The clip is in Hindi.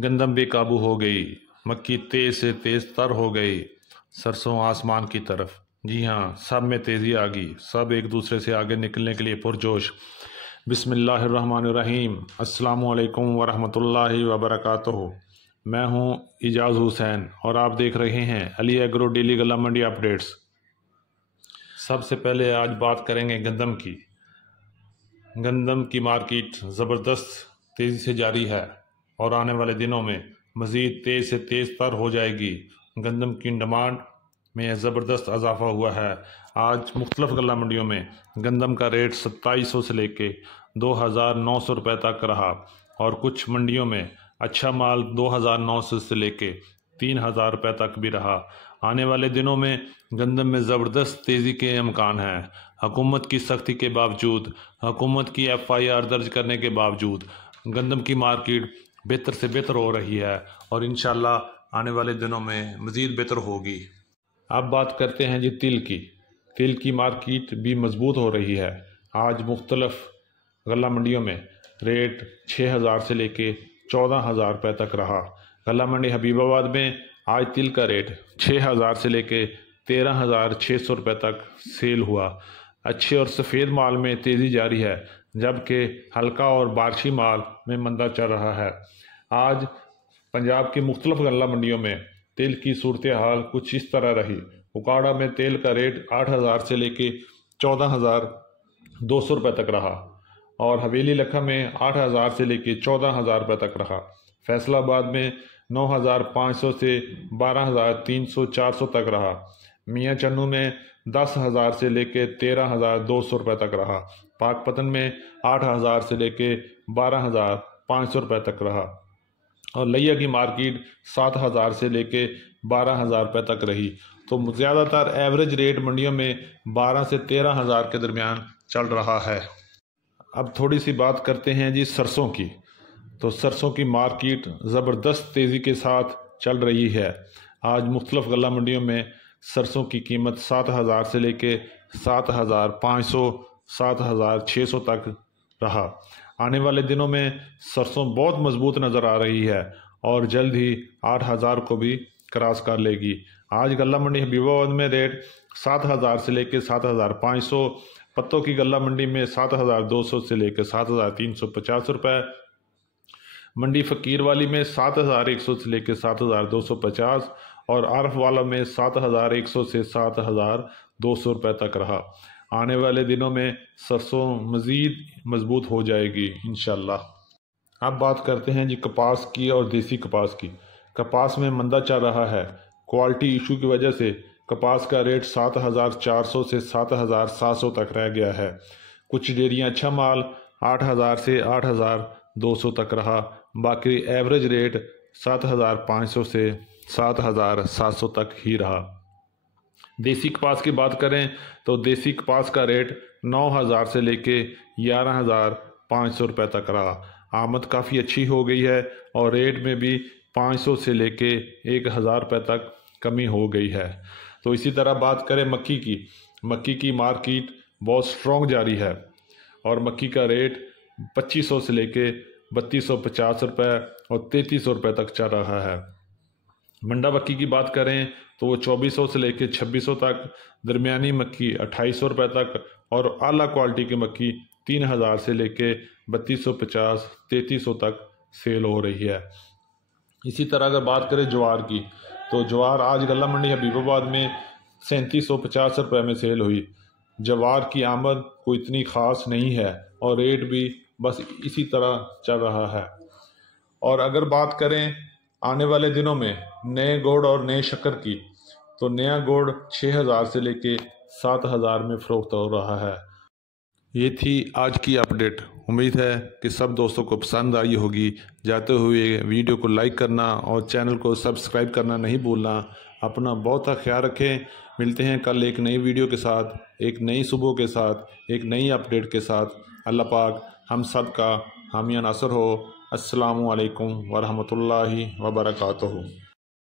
गंदम बेकाबू हो गई, मक्की तेज़ से तेज़ तर हो गई, सरसों आसमान की तरफ। जी हाँ, सब में तेज़ी आ गई, सब एक दूसरे से आगे निकलने के लिए पुरजोश। बिस्मिल्लाहिर्रहमानिर्रहीम, अस्सलामु अलैकुम वरहमतुल्लाहि वबरकातुहू। मैं हूँ इजाज़ हुसैन और आप देख रहे हैं अली एग्रो डेली गला मंडी अपडेट्स। सबसे पहले आज बात करेंगे गंदम की। गंदम की मार्केट ज़बरदस्त तेज़ी से जारी है और आने वाले दिनों में मज़ीद तेज़ से तेज़ तर हो जाएगी। गंदम की डिमांड में ज़बरदस्त इजाफा हुआ है। आज मुख्तलिफ़ गल्ला मंडियों में गंदम का रेट 2700 से लेके 2900 रुपये तक रहा और कुछ मंडियों में अच्छा माल 2900 से लेके 3000 रुपये तक भी रहा। आने वाले दिनों में गंदम में ज़बरदस्त तेज़ी के इम्कान हैं। हुकूमत की सख्ती के बावजूद, हुकूमत की FIR दर्ज करने के बावजूद गंदम की मार्केट बेहतर से बेहतर हो रही है और इंशाल्लाह आने वाले दिनों में मज़ीद बेहतर होगी। अब बात करते हैं जी तिल की। तिल की मार्केट भी मजबूत हो रही है। आज मुख्तलिफ गल्ला मंडियों में रेट 6000 से लेके 14000 रुपये तक रहा। गल्ला मंडी हबीबाबाद में आज तिल का रेट 6000 से लेके 13600 रुपये तक सेल हुआ। अच्छे और सफ़ेद माल में तेज़ी जारी है, जबकि हल्का और बारिशी माल में मंदा चल रहा है। आज पंजाब की मुख्तलिफ गल्ला मंडियों में तेल की सूरत हाल कुछ इस तरह रही। उकाड़ा में तेल का रेट 8000 से लेके 14200 रुपये तक रहा और हवेली लखा में 8000 से लेके 14000 रुपये तक रहा। फैसलाबाद में 9500 से 12300 400 तक रहा। मियाँ चन्नू में 10000 से लेके 13200 रुपये तक रहा। पाकपतन में 8000 से लेके 12500 रुपये तक रहा और लिया की मार्केट 7000 से लेके 12000 रुपये तक रही। तो ज़्यादातर एवरेज रेट मंडियों में 12 से 13000 के दरमियान चल रहा है। अब थोड़ी सी बात करते हैं जी सरसों की। तो सरसों की मार्केट ज़बरदस्त तेज़ी के साथ चल रही है। आज मुख्तलिफ गल्ला मंडियों में सरसों की कीमत 7000 से लेके 7500 7600 तक रहा। आने वाले दिनों में सरसों बहुत मजबूत नज़र आ रही है और जल्द ही 8000 को भी क्रॉस कर लेगी। आज गल्ला मंडी हबीबाबाद में रेट 7000 से लेके 7500, पत्तों की गल्ला मंडी में 7200 से लेकर 7350 रुपये, मंडी फ़कीर वाली में 7100 से लेकर 7250 और आरफ वाला में 7100 से 7200 रुपये तक रहा। आने वाले दिनों में सरसों मज़ीद मजबूत हो जाएगी इंशाल्लाह। अब बात करते हैं जी कपास की और देसी कपास की। कपास में मंदा चल रहा है। क्वालिटी इशू की वजह से कपास का रेट 7400 से 7700 तक रह गया है। कुछ डेरियाँ अच्छा माल 8000 से 8200 तक रहा। बाकी एवरेज रेट 7500 से 7700 तक ही रहा। देसी कपास की बात करें तो देसी कपास का रेट 9000 से लेके 11500 रुपये तक रहा। आमद काफ़ी अच्छी हो गई है और रेट में भी 500 से लेके 1000 रुपये तक कमी हो गई है। तो इसी तरह बात करें मक्की की मार्केट बहुत स्ट्रॉन्ग जारी है और मक्की का रेट 2500 से लेके 3250 रुपये और 3300 रुपये तक चल रहा है। मंडा मक्की की बात करें तो वो 2400 से लेके 2600 तक, दरमियानी मक्की 2800 रुपये तक और आला क्वालिटी की मक्की 3000 से लेके 3250 3300 तक सेल हो रही है। इसी तरह अगर बात करें ज्वार की तो ज्वार आज गल्ला मंडी हबीबाबाद में 3750 रुपये में सेल हुई। ज्वार की आमद कोई इतनी ख़ास नहीं है और रेट भी बस इसी तरह चल रहा है। और अगर बात करें आने वाले दिनों में नए गुड़ और नए शक्कर की तो नया गुड़ 6000 से लेके 7000 में फ़रोख्त हो रहा है। ये थी आज की अपडेट। उम्मीद है कि सब दोस्तों को पसंद आई होगी। जाते हुए वीडियो को लाइक करना और चैनल को सब्सक्राइब करना नहीं भूलना। अपना बहुत सा ख्याल रखें। मिलते हैं कल एक नई वीडियो के साथ, एक नई सुबह के साथ, एक नई अपडेट के साथ। अल्लाह पाक हम सब का हामी नासर हो। अस्सलामु अलैकुम वरहमतुल्लाहि वबरकातुहू।